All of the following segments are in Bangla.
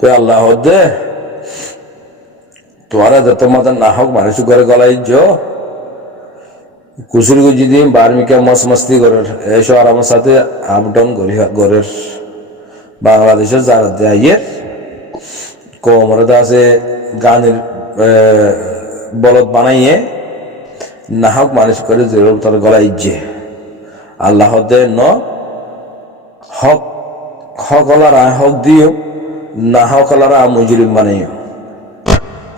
তো আল্লাহ দে তোমারা তোমাদের না হোক মানুষ করে গলাই কুসুরি গুজি দিন বার্মিকা মস মস্তি করের এসো আরামের সাথে আপ ডাউন করি ঘরের বাংলাদেশের যারা দেয়ের কোমরতে আছে গানের বলদ বানাইয়ে না হোক মানুষ করে জরুর তার গলাই আল্লাহ দে ন হক হকলার আয় হক দিও না হকলার আ মুজরিম বানাইও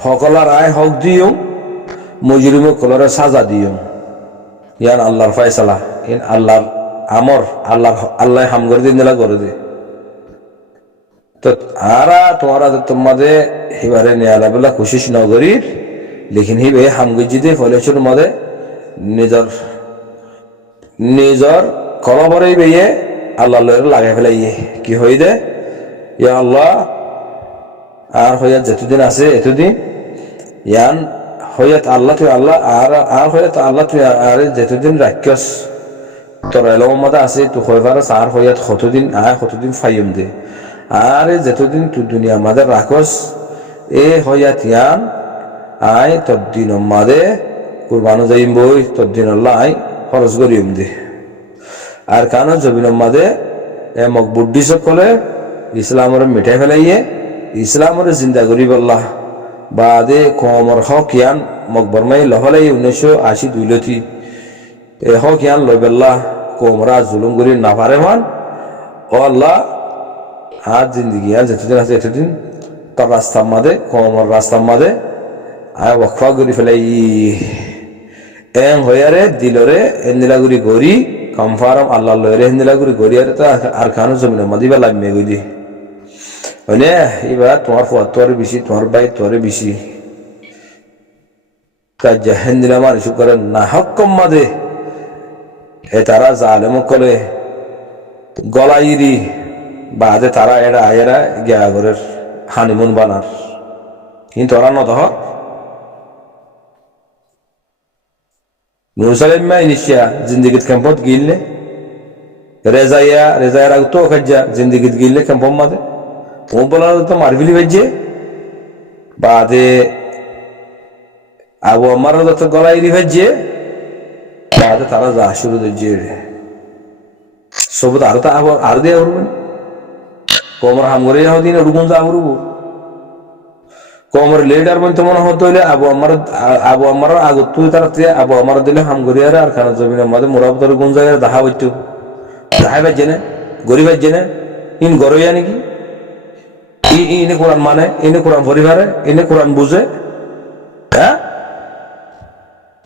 হকলার আয় হক দিও মুজরিম কলরে সাজা দিও ইয়ান আল্লাহর ফয়সালা ইন আল্লাহর আমর আল্লাহ হাম করে দিন দিলা করে দে তো আরা তোমারা তোমাদের হিবারে নেয়ালা বেলা কোশিশ নগরীর লেকিন হিবে হাম গজি দে ফলেছুর মধ্যে নিজর কলবরেই বেয়ে আল্লাহ লাগাই ফেলাইয়ে কি হই দে ইয়া আল্লাহ আর হইয়াত যতদিন আছে এতদিন ইয়ান হইয়াত আল্লাহ তুই আল্লাহ আর হইয়াত আল্লাহ তুই আর যতদিন রাক্ষস তোর এলম মধ্যে আছে তুই হইবার আর হইয়াত কতদিন ফাইম দে আর যতদিন তুই দুনিয়ার মাঝে রাখস এ হইয়াত ইয়ান আয় তোর দিন মাঝে কুরবানো যাইম বই তোর দিন আল্লাহ আয় খরচ করিম দে আর কেন জবিনের মাঝে এমক বুদ্ধি সকলে ইসলামের মিঠাই ফেলাইয়ে ইসলামের জিন্দা করি বললাহ বাদে কমর হক ইয়ান মকবরমাই লহলাই 1980 দুইলতি এ হক ইয়ান লইবেল্লাহ কোমরা জুলুম করি না পারে মান ও আল্লাহ আর জিন্দগি আর যতদিন আছে এতদিন তোর রাস্তার মাঝে কমর রাস্তার মাঝে আয় ওয়াকফা করি ফেলাই এং হইয়ারে দিলরে এন্দিলাগুড়ি গড়ি কমফারম আল্লাহ লয়রে এন্দিলাগুড়ি গড়ি আর তা আর খানো জমিনের মাঝে বা লাভ মেয়ে গই হইলে এবার তোমার ফুয়া তোর বেশি তোমার ভাই তোরে বেশি কাজা হেন্দিলা মানুষ করে না হকম মাদে এ তারা জালেম কলে গলাইরি বাদে তারা এরা গিয়া ঘরের হানিমুন বানার কিন্তু ওরা নত নুরসালিম মা ইনিশিয়া জিন্দগিত ক্যাম্পত গিললে রেজায়ার আগ তো খাজ্জা জিন্দগিত গিললে ক্যাম্পম মাদে ও বলা তো মারভিলি বাজে বাদে আবু আমার তো গলাই রি বাজে বাদে তারা যা শুরু দিচ্ছে সব আর তা আর দিয়ে উড়বেন কোমর হাম করে যাও দিন উড়গুন যা উড়ব কোমর লিডার বলতে মনে হতো হইলে আবু আমার আগত তুই তারা আবু আমার দিলে হাম করে আর খানা জমিনের মধ্যে মোরাব তোর গুন যায় দেখা হইতো দেখা বাজে না গরিব বাজে না ইন গরইয়া নাকি ইনে কোরআন মানে ইনে কোরআন পরিবারে ইনে কোরআন বুঝে হ্যাঁ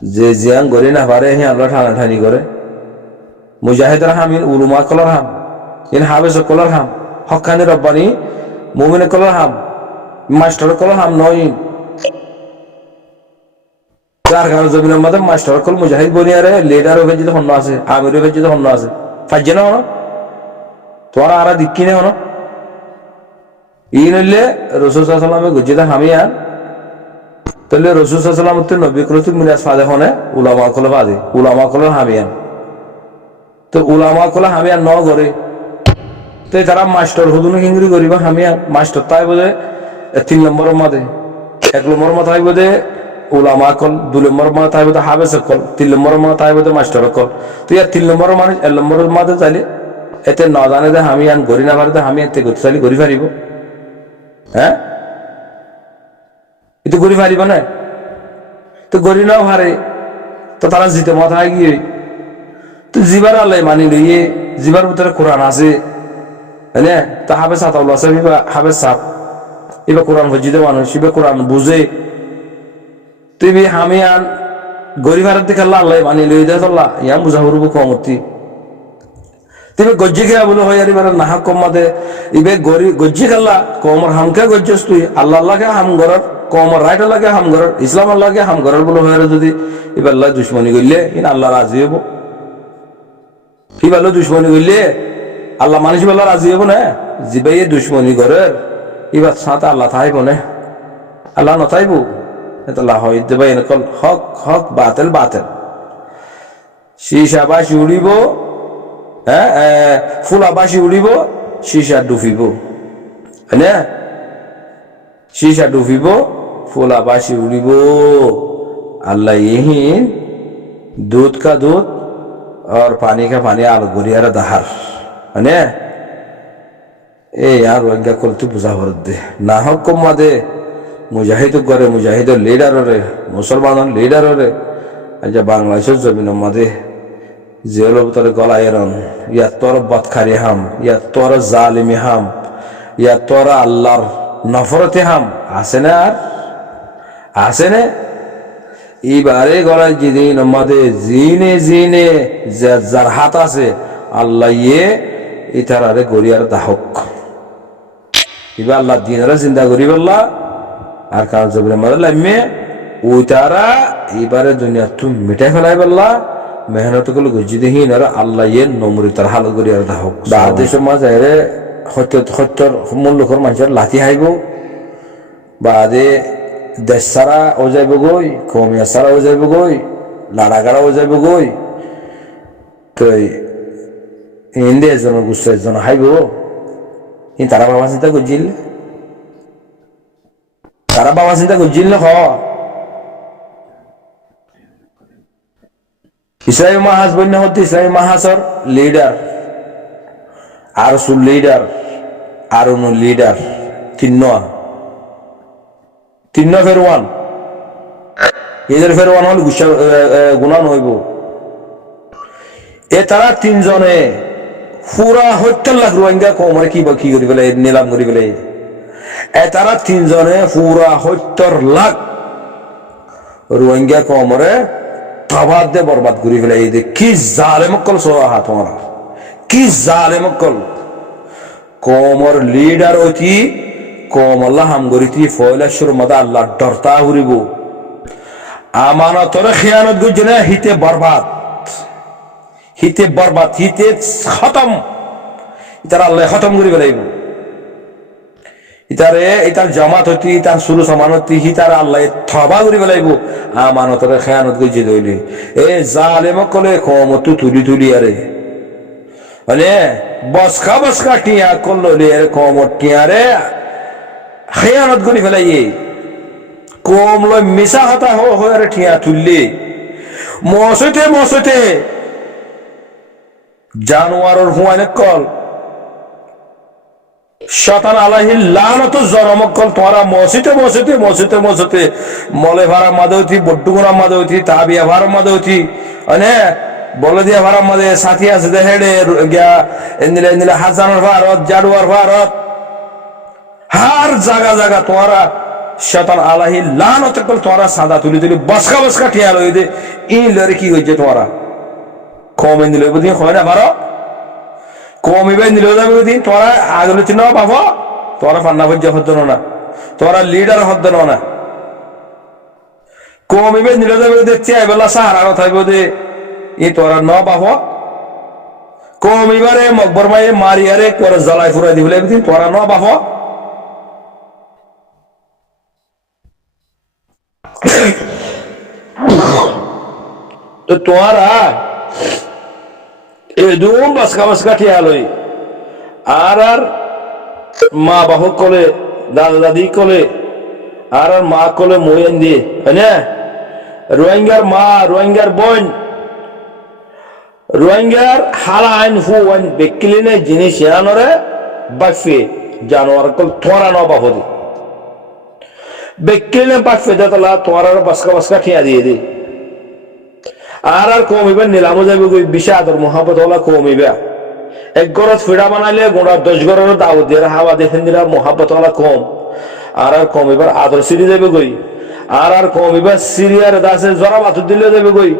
যে জিয়ান গড়ি না পারে হে আল্লাহ ঠানি করে মুজাহিদরা হাম ইন উলুমা কলার হাম ইন হাবেজ কলার হাম হকানি রব্বানি মুমিনে কলার হাম মাস্টার কলার হাম নয় চার গান জমিনের মধ্যে মাস্টার কল মুজাহিদ বনিয়ারে লিডার হয়ে যেতে হন্য আছে আমির হয়ে যেতে হন্য আছে ফাইজে না হনো তোরা আরা দিক্কি নে হনো ই নইলে রসুল সাল্লামে গুজিদা হামিয়ান তাহলে রসুল সাল্লাম নবী করিম মিরাজ ফাদে হনে উলামা কলে ফাদে উলামা কলে হামিয়ান তো উলামা কলে হামিয়ান ন করে তো তারা মাস্টার হুদুনে কিংরি করিবা হামিয়ান মাস্টার তাই বোধে 3 নম্বরের মাঝে 1 নম্বরের মাথায় বোধে উলামা কল 2 নম্বরের মাথায় বোধে হাবেজ কল 3 নম্বরের মাথায় বোধে মাস্টার কল তো ইয়ার 3 নম্বরের মানুষ 1 নম্বরের মাঝে চাইলে এতে ন জানে যে হামিয়ান গড়ি না পারে হামি এতে করতে চাইলে গড়ি পারিব হ্যাঁ এতে গড়ি পারিব না তো গড়ি নাও হারে তো তারা জিতে মাথায় গিয়ে তো জিবার আল্লাহ মানি লইয়ে জিবার ভিতরে কোরআন আছে হ্যাঁ তা হাবেজ সাতাউল আছে হাবেজ সাপ এবার কোরআন ভজিতে মানুষ এবার কোরআন বুঝে তুই হামিয়ান গড়ি ভারত দেখে আল্লাহ মানি লই দে তোল্লা ইয়াম বুঝা করব কমতি তুমি গজ্জি খেয়া বলে হয় আর এবার নাহা কম মাদে ইবে গজ্জি খেলা কমর হামকে গজ্জস তুই আল্লাহকে হাম গরার কমর রাইট আল্লাহকে হাম গরার ইসলাম আল্লাহকে হাম গরার বলে হয় যদি এবার আল্লাহ দুশ্মনী করলে ইন আল্লাহ রাজি হব এবার দুশ্মনী করলে আল্লাহ মানুষ আল্লাহ রাজি হব না জিবাই দুশ্মনী করার এবার সাথে আল্লাহ থাইব না আল্লাহ নথাইব আল্লাহ হয় দেবাই কল হক হক বাতেল বাতেল শিশাবাসী উড়িব হ্যাঁ ফুলাবাসী উড়িব শিশা ডুবিব হ্যাঁ শিশা ডুবিব ফুলা বাসি উড়িব আল্লাহ ইহিন दूध का दूध और पानी का पानी आलो गुरियारा दहार মানে এ আর ওইগা করতে বুঝা ভরত দে না হোক কম্মা দে মুজাহিদ করে মুজাহিদের লিডাররে মুসলমানের লিডাররে আজ বাংলাদেশের জমিন মাদে জিয়লব তোর গলা এরন ইয়া তোর বদখারি হাম ইয়া তোর জালিমি হাম ইয়া তোর আল্লাহর নফরতে হাম আছে না আর আছে না এবারে গলায় যেদিন আমাদের জিনে জিনে যার হাত আছে আল্লাহ ইয়ে ইতারারে গড়িয়ার দাহক এবার আল্লাহ দিনারা চিন্তা করি বললা আর কারণ জবির মাদের লাইমে ওই তারা এবারে দুনিয়া তুমি মিটাই ফেলাই বললা মেহনত গুলো গুজি দিহীন আর আল্লাহ ইয়ে নমরি তার হাল গড়িয়ার দাহক বাহাদের সমাজ এরে সত্যর মূল্যকর মানুষের লাঠি হাইব বাদে দেশ সারা ও যাইব গই কমিয়া সারা ও যাইব গই লাড়াগাড়া ও যাইব গই তো হিন্দে এজন গুছে এজন হাইব তারা বাবা চিন্তা করছিল তারা বাবা চিন্তা করছিল না ইসলামী মাহাজ বন্য হতে ইসলামী মাহাজর লিডার আর সুল লিডার আর অন্য লিডার তিন্ন ফেরওয়ান এদের ফেরওয়ান হল গুণা নইব এ তারা তিনজনে পুরা 70 লাখ রোহিঙ্গা কমরে কি করি ফেলে নিলাম করি ফেলে এ তারা তিনজনে পুরা 70 লাখ রোহিঙ্গা কমরে তবাদ দে বরবাদ করি ফেলে এই কি জালেমকল সোহা তোমরা কি জালেমকল কমর লিডার অতি কম আল্লাহ হামগরিতি ফয়লাশুর মাদা আল্লাহ ডরতা হরিব আমানতরে খিয়ানত গুজনে হিতে বরবাদ হিতে খতম ইতার আল্লাহ খতম করি ফেলাইব ইতার জামাত হতি ইতার সুরু সমানতি হিতার আল্লাহ থবা করি ফেলাইব আমানতরে খিয়ানত গুজি দইলে এ জালেম কলে কম তুলি আরে মানে বসকা টিয়া করলো কম টিয়ারে খেয়ানত করি ফেলাইয়ে কম লয় মিশা হতা হয়ে ঠিয়া তুললে মসতে জানোয়ারের হুয়াইন কল শতান আলাহি লানত জনমক কল তোরা মসতে মলে ভাড়া মাদৌতি বড্ডুগুনা মাদৌতি তাবিয়া ভাড়া মাদৌতি মানে বলে দিয়া ভাড়া মাদে সাথী আছে হেডে গিয়া এন্দিলে হাসানের ভারত জাডুয়ার ভারত হার জায়গা তোরা শতান আলাহি লানত কল তোরা সাদা তুলি বসকা ঠিয়া লই দে ই লরে কি হইছে তোরা কমে নিলে বুঝি হয় না ভারত কমিবে নিলেও যাবে দিন তোরা আগলে চিন বাবা তোরা ফান্না ভজ্জা হদ্দ না তোরা লিডার হদ্দ না কমিবে নিলেও যাবে দেখছি এবেলা সাহারা কথা দে ই তোরা ন বাবা কমিবারে মকবর মায়ে মারিয়ারে করে জ্বালাই ফুরাই দিবলে দিন তোরা ন বাবা তো তোরা এদুম বাসকা ঠিয়ালই আর মা বাহক কলে দাদি কলে আর মা কলে মইন দিয়ে হ্যাঁ রোহিঙ্গার মা রোহিঙ্গার বোন রোহিঙ্গার হালা আইন হুয়ান বেকিলিনে জিনিস এনানরে বাফে জানোয়ার কল তোরা ন বাহদি বেকিলিনে বাফে দাতলা তোরা বাসকা ঠিয়া দিয়ে দি আর কমিবে নিলামও যাবে বিশা আদর মহাবত হলা কমিবে এক গরত ফিড়া বানাইলে গোড়া 10 গরের দাওয়াত দিয়ে হাওয়া দেখেন দিলা মহাবত হলা কম আর কমিবার আদর সিরি যাবে গই আর কমিবার সিরিয়ার দাসে জরা বাতু দিলে যাবে গই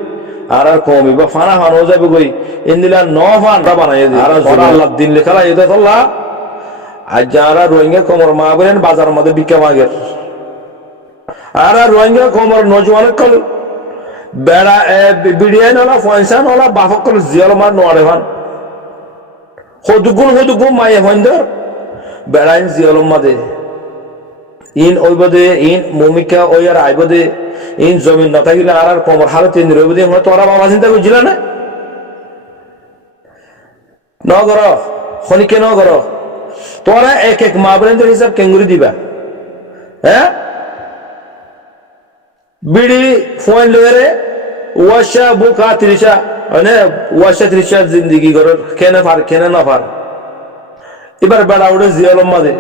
আর কমিবা ফানা হানো যাবে গই ইন্দিলা 9 ফানটা বানাই দি আর আল্লাহ দিন লেখালা এটা আল্লাহ আজ যারা রোহিঙ্গা কমর মা বলেন বাজারের মধ্যে বিক্কা মাগের আর রোহিঙ্গা কমর নজওয়ান কল বেড়া বিড়িয়াই নলা পয়সা নলা বাফক কল জিয়াল মার নোয়ারে ভান হদুগুন মায়ে ভন্দর বেড়াইন জিয়াল মাদে ইন ওইবদে ইন মমিকা ওয়ার আইবদে ইন জমিন না থাকিলে আর কমর হালত ইন রইবদে তোরা বাবা চিন্তা করছিলা না নগর খনিকে নগর তোরা এক মা বলেন হিসাব কেঙ্গুরি দিবা হ্যাঁ বিড়ি ফোন লয়ে ওয়াশা বুকা ত্রিশা মানে ওয়াশা ত্রিশা জিন্দগি করার কেনে পার কেনে না পার এবার বেড়া উঠে জিয়ালম মাদে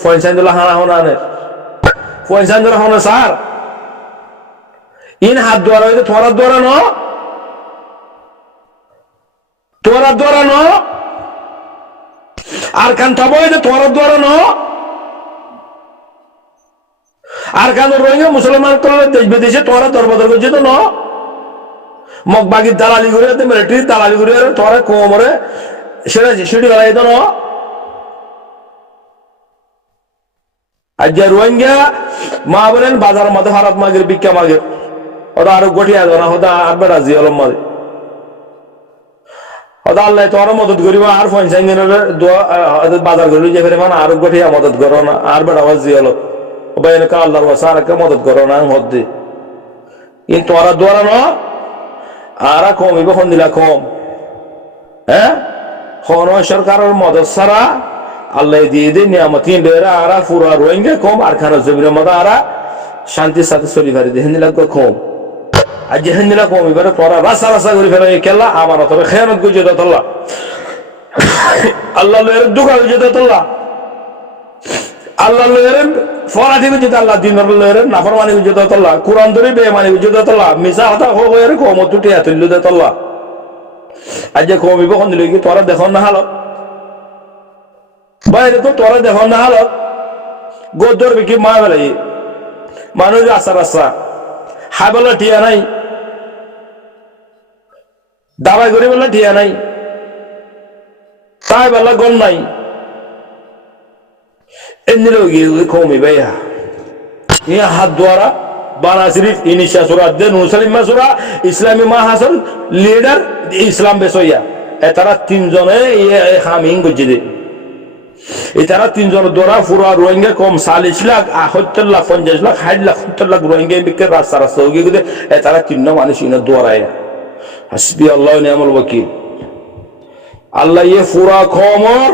ফোন সাইন্দুল্লাহ হানা হনানের ফোন সাইন্দুল্লাহ হনা স্যার ইন হাত দ্বারা হইতে তোমার দ্বারা ন তোমার দ্বারা ন আর কান থাকবো হইতে তোমার দ্বারা ন আর কান রোহিঙ্গা মুসলমান দেশ বিদেশে তোমার দরবদর করছে তো ন মগ বাগির দালালি করে মিলিটারি দালালি করে তোমার কোমরে সেটা সেটি বেড়াই তো ন আর যে রোহিঙ্গা মা বলেন বাজার মধ্যে ভারত মাগের ভিক্ষা মাগের ওরা আরো গঠিয়া দেওয়া হতা আর বেড়া জি অলম মাঝে হতা আল্লাহ তোমার মদত করিব আর পঞ্চায়েত বাজার করি যে ফেরে মানে আরো গঠিয়া মদত করো না আর বেড়া জি অলপ বাইনকা আল্লাহর ওয়াসা আর মদত করো না হদ্দে কিন্তু তোরা দ্বারা ন আর কমিব খন দিলা কম হ্যাঁ খন সরকারের মদত ছাড়া আল্লাহ দিয়ে দিয়ে নিয়ামতি বেরা আর পুরা রোহিঙ্গা কম আর খানা জমির মধ্যে আর শান্তির সাথে চলি পারি দেখেন দিলা কম আর যেহেন দিলা কম এবারে তোরা রাস্তা রাস্তা করে ফেলা খেলা আমার তবে খেয়ানত গুজে দতল্লা আল্লাহ লয়ের দুঃখা গুজে দতল্লা আল্লাহ লয়ের ফরাটি গুজে আল্লাহ দিনের লয়ের নাফরমানি গুজে দতল্লা কোরআন ধরে বেমানি গুজে দতল্লা মিশা হতা হয়ে কম তুটে তুল্য দতল্লা আর যে কমিব কোন দিল কি তোরা দেখো না হালত বাইরে তো তোরা দেখো না হালত গোদর বিকি মা বেলাই মানুষ রাস্তা রাস্তা হাইবলা ঠিয়া নাই দাবাই করে বললা ঠিয়া নাই তাই বেলা গল নাই এমনি লোক কমি ভাইয়া ইয়া হাত দ্বারা বানা শরীফ ইনিশা সুরা দেন মুসলিম সুরা ইসলামী মাহাসন লিডার ইসলাম বেসইয়া এতারা তিনজনে হামিং গুজি দে এতারা তিনজনের দ্বারা পুরা রোহিঙ্গা কম 40 লাখ 78 লাখ 50 লাখ 60 লাখ 70 লাখ রোহিঙ্গা বিকে রাস্তা রাস্তা হয়ে গেছে এতারা তিন মানুষ ইন দ্বারায় হাসবি আল্লাহ নিয়ামুল ওয়াকিল আল্লাহ ইয়ে পুরা খমর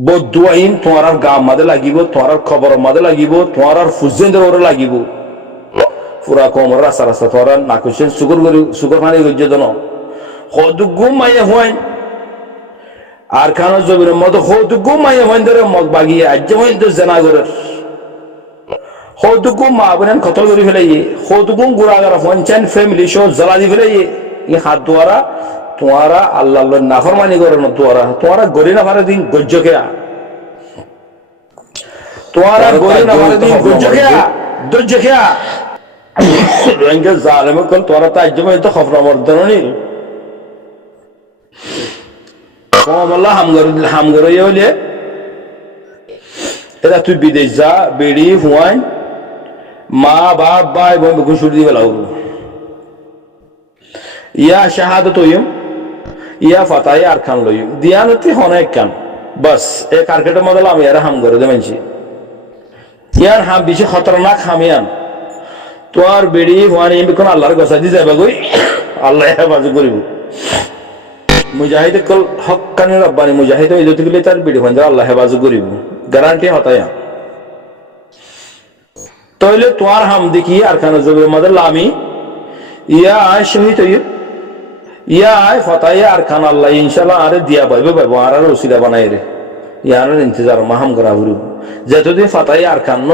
বদুয়াইন তোমার গাম মাঝে লাগিব তোমার খবর মাঝে লাগিব তোমার ফুজেন্দ্র ওরে লাগিব পুরা কমর রাস্তা রাস্তা তোমার নাকুশেন সুগর পানি গজ্জে দন হদুগুম মাইয়া হইন আর খান জমির মতো হদুগুম মাইয়া হইন ধরে মগ বাগিয়ে আজ্জে হইন তো জেনাগরের হদুগুম মা বোনেন কতল করে ফেলাই হদুগুম গুড়াগারা পঞ্চায়েত ফ্যামিলি সহ জ্বালা দি ফেলাই এই হাত দ্বারা তোমারা আল্লাহ নাফরমানি করে না তোমারা গরি না পারে দিন গজ্জ খেয়া তোমারা গরি না পারে দিন গজ্জ খেয়া দজ্জ খেয়া রোহিঙ্গা জালেম কল তোরা তো আজ তো খবর মর্দনি কম আল্লাহ হাম করে হইলে এরা তুই বিদেশ যা বেড়ি হুয়াইন মা বাপ ভাই বোন ঘুষুর দিয়ে বেলা ইয়া শাহাদত হইম ইয়া ফাতাই আর খান লইম দিয়ানতি হনে কান বাস এই কার্কেটের মধ্যে আমি এরা হাম করে দেমেছি ইয়ার হাম বেশি খতরনাক হামিয়ান তোর বেড়ি হুয়ানি কোন আল্লাহর গসা দি যাবে গই আল্লাহ হেফাজত করিব মুজাহিদ কল হক্কানি রব্বানি মুজাহিদ এই যতগুলি তার বেড়ি হুয়ান আল্লাহ হেফাজত করিব গ্যারান্টি হতায়া তাইলে তোর হাম দেখি আর খান জবের মধ্যে লামি ইয়া আয় শহীদ হইব ইয়া আয় ফতাই আর খান আল্লাহ ইনশাল্লাহ আরে দিয়া পাইবে পাইব আর ওসিলা বানাই রে ইয়ার ইন্তজার মাহাম করা হরু যতদিন ফাতাই আর খান ন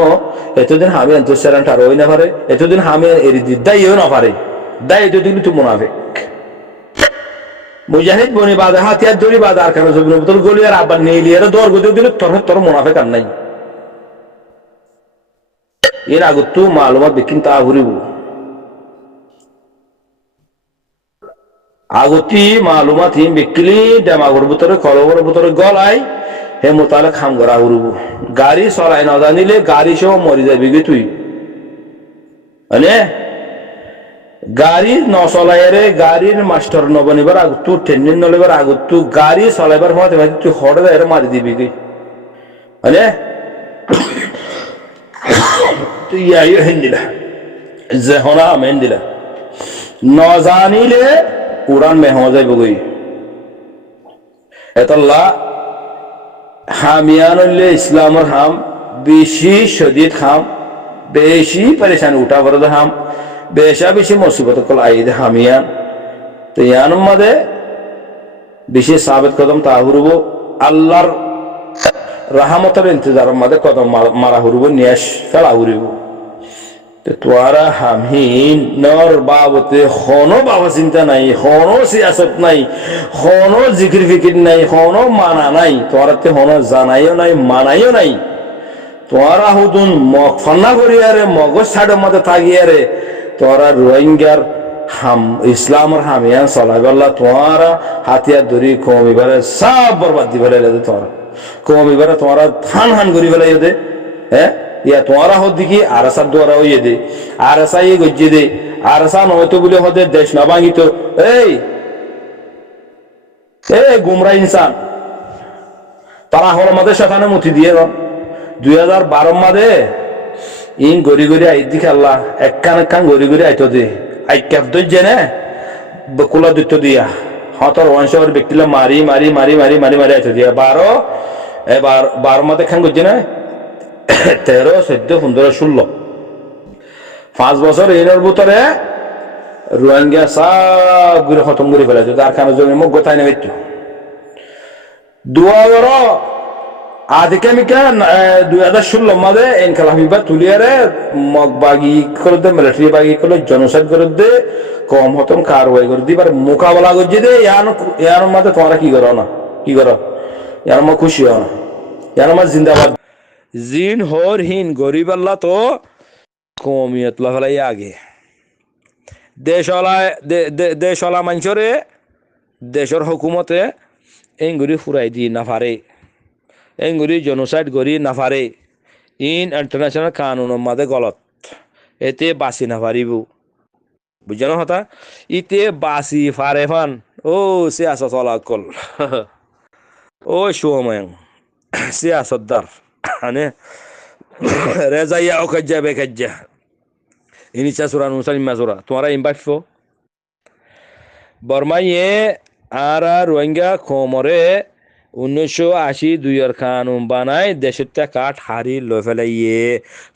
এতদিন হামি আন্তঃসারান্ট আর ওই না পারে এতদিন হামি এরি দায়ীও না পারে দায়ী এতদিন তুই মুনাফিক মুজাহিদ বনি বাদে হাতিয়ার দড়ি বাদে আর খান জবিন বোতল গলি আর আবার নেই লিয়ার দর গতি দিলে তোর মুনাফিক আর নাই এর আগত তু মালুমাত বিকিন তা হরিব আগতি মালুমাত হিম বিকলি ডেমাগর ভিতরে কলবর ভিতরে গলাই হে মোতালে খাম করা উড়ব গাড়ি চলাই না জানিলে গাড়ি সহ মরি যাবি গে তুই মানে গাড়ি নচলাইরে গাড়ির মাস্টার নবনিবার আগ তুই ট্রেনিং নলেবার আগ তুই গাড়ি চলাইবার সময় তুই হঠাৎ এর মারি দিবি গে মানে তুই ইয়াই হেন দিলা যে হনা মেন দিলা নজানিলে উড়ান মেহ যাইব গই এতল্লা হামিয়ান ইসলামর হাম বেশি শদীদ হাম বেশি পরেশানি উঠা বড় হাম বেশি মুসিবত কল আইদ হামিয়ান তো ইয়ান মাদে বেশি সাবেত কদম তা হুরব আল্লাহর রাহমতের ইন্তজার মাদে কদম মারা হুরব নিয়াস ফেলা হুরিব তোয়ারা হামহীন নর বাবতে হনো বাবা চিন্তা নাই হনো সিয়াসত নাই হনো জিকির ফিকির নাই হনো মানা নাই তোরাতে হনো জানাইও নাই মানাইও নাই তোরা হুদুন মগ ফান্না করিয়ারে মগজ ছাড়ের মধ্যে থাকিয়ারে তোরা রোহিঙ্গার হাম ইসলামের হামিয়ান চলাইবাল্লা তোরা হাতিয়ার ধরি কমিবারে সব বরবাদ দি ফেলে তোরা কমিবারে তোরা হান হান করি ফেলাই দে হ্যাঁ ইয়া তোরা হদ দেখি আরসার দ্বারা হইয়ে দে আরসা ইয়ে গজ্জে দে আরসা নয়তো বলে হদে দেশ না ভাঙিত এই গুমরা ইনসান তারা হল মাদের সেখানে মুতি দিয়ে 2012 মাদে ইন গড়ি গড়ি আই দিকে আল্লাহ একখান গড়ি গড়ি আইতো দে আই ক্যাপ দইছে না বকুলা দিত দিয়া হতর ওয়ানশর ব্যক্তিলা মারি মারি মারি মারি মারি মারি আইতো দিয়া 12 মাদে খান গজ্জে না 13, 14, 15, 16 5 বছর এর ভিতরে রোহিঙ্গা সব ঘুরে খতম করে ফেলেছে তার কারণে জমি মুখ গোথায় নেবে দুয়ার আধিকামিকা 2016 মাদে এনকালামিবা তুলিয়ারে মগ বাগি করে দে মিলিটারি বাগি করে জনসাইড করে দে কম হতম কারওয়াই করে দিবার মোকাবেলা করছে দে ইয়ার মাদে তোমরা কি করো না কি করো ইয়ার মা খুশি হও না ইয়ার মা জিন্দাবাদ জিন হর হিন গরিব আল্লাহ তো কমিয়ত লাগাই আগে দেশলা মানুষরে দেশের হুকুমতে এঙ্গুরি ফুরাই দি না পারে এঙ্গুরি জেনোসাইড গরি না পারে ইন ইন্টারন্যাশনাল কানুনের মাঝে গলত এতে বাঁচি না পারিব বুঝছো না হতা ইতে বাঁচি ফারে ফান ও সে আসা চলা কল ও সোময়ং সে আসদার মানে রেজাইয়া ওকাজ্জা বেকাজ্জা ইনিচা সুরা নুসালিমা সুরা তোমরা ইম্বাক্য বর্মাইয়ে আর রোহিঙ্গা কোমরে 1982 কানুন বানায় দেশটা কাঠ হারি লো ফেলাইয়ে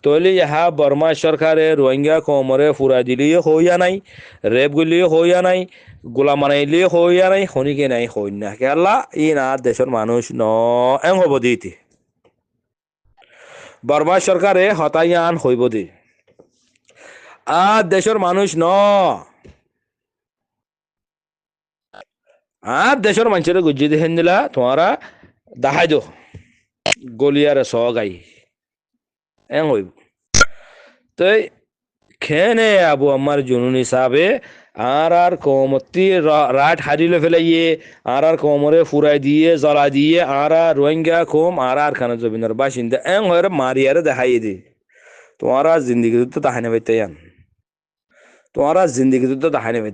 তৈলি ইহা বর্মা সরকারে রোহিঙ্গা কোমরে ফুরা দিলিও হইয়া নাই রেপ গুলিও হইয়া নাই গোলাম বানাইলিও হইয়া নাই হনিকে নাই হই না কেলা ই না দেশের মানুষ ন এং হব দিতে বর্মা সরকারে হতাইয়ান হইব দি আর দেশের মানুষ ন আর দেশের মানুষের গুজি দেখেন দিলা তোমারা দাহাই দো গলিয়ারে সগাই এং হইব তো খেনে আবু আমার জুনুন হিসাবে আর কমতি রাট হারিলে ফেলাইয়ে আর কোমরে ফুরাই দিয়ে জ্বলা দিয়ে আর রোহিঙ্গা কম আর খানা জমিনের বাসিন্দা এং হয়ে মারিয়ারে দেখাই দি তোমারা জিন্দিগি তো তাহাই নেবে তোমারা জিন্দিগি তো তাহাই নেবে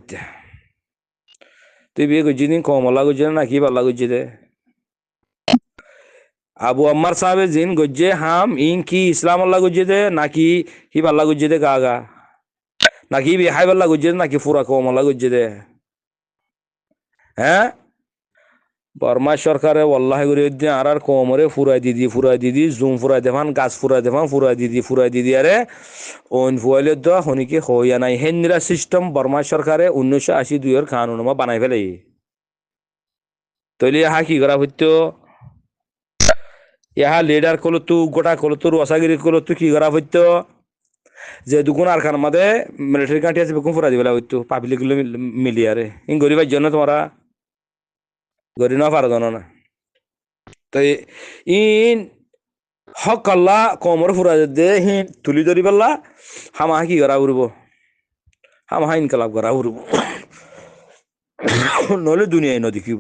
তুই বিয়ে করছি দিন কমলা করছি না কি পাল্লা করছি দে আবু আম্মার সাহেব জিন গজ্জে হাম ইন কি ইসলাম আল্লাহ গজ্জে দে নাকি কি পাল্লা গজ্জে দে গা নাকি বিহাই পাল্লা গজ্জে দে নাকি ফুরা কমলা গজ্জে দে হ্যাঁ বর্মা সরকারে ওয়াল্লাহ করে দিন আর কোমরে ফুরাই দিদি জুম ফুরাই দেফান গাছ ফুরাই দিদি আরে ওন ফুয়াইলে দ হনিকে হইয়া নাই হেন্দিরা সিস্টেম বর্মা সরকারে 1982 কানুনমা বানাই ফেলে তৈলি ইহা কি করা হইতো ইহা লিডার কলো তু গোটা কলো তু রসাগিরি কলো তু কি করা হইতো যে দুগুণ আর খান মাদে মিলিটারি কান্টি আছে বেকুম ফুরা দিবেলা হইতো পাবলিক মিলি আরে ইন গরিবার জন্য তোমরা গরি না পারো জানো না তাই ইন হক আল্লাহ কমর ফুরা দে হিন তুলি ধরি পাল্লা হামা কি করা উড়ব হামা ইনকালাব করা উড়ব নলে দুনিয়ায় নদেখিব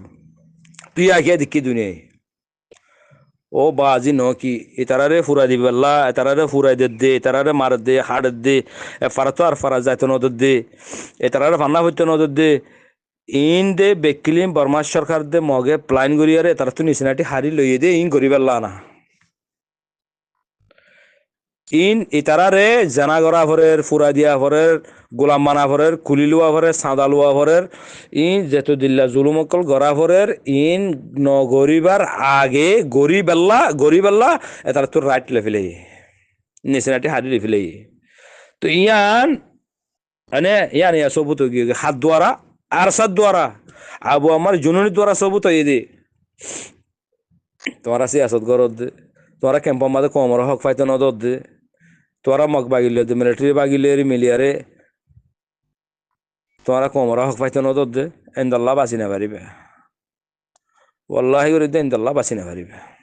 তুই আখিয়া দেখি দুনিয়ায় ও বাজি ন কি এতারারে ফুরা দিবি পাল্লা এতারারে ফুরাই দে এতারারে মার দে হাড় দে ফারা তো আর ফারা যাইতো নদর দে এতারারে ফান্না হইতো নদর দে ইন দে বেকিলিম বর্মা সরকার দে মগে প্লাইন গড়িয়ারে তারা তো নিচিনাটি হারি লইয়ে দে ইন গরিবেল্লা না ইতারারে জানা গড়া ভরের ফুরা দিয়া ভরের গোলাম মানা ভরের কুলি লুয়া ভরের সাদা লুয়া ভরের যেত দিল্লা জুলুমকল গড়া ভরের নগরিবার আগে গরিবেল্লা এতার তোর রাইট লেফেলে নেশনাটি হারি লেফেলে তো ইয়া সবুত হাত দ্বারা আর সাত দ্বারা আবু আমার জুনুনি দ্বারা সবুত দে তোমারা সিয়াসত গরদ দে তোরা ক্যাম্পর মাঝে কমর হক পাইতে নদর দে তোরা মগ বাগিলে দে মিলিটারি বাগিলে মিলিয়ারে তোরা কমর হক পাইতে নদর দে এন্দাল্লাহ বাঁচি না পারিবে ওয়াল্লাহি করে দে এন্দাল্লাহ বাঁচি না পারিবে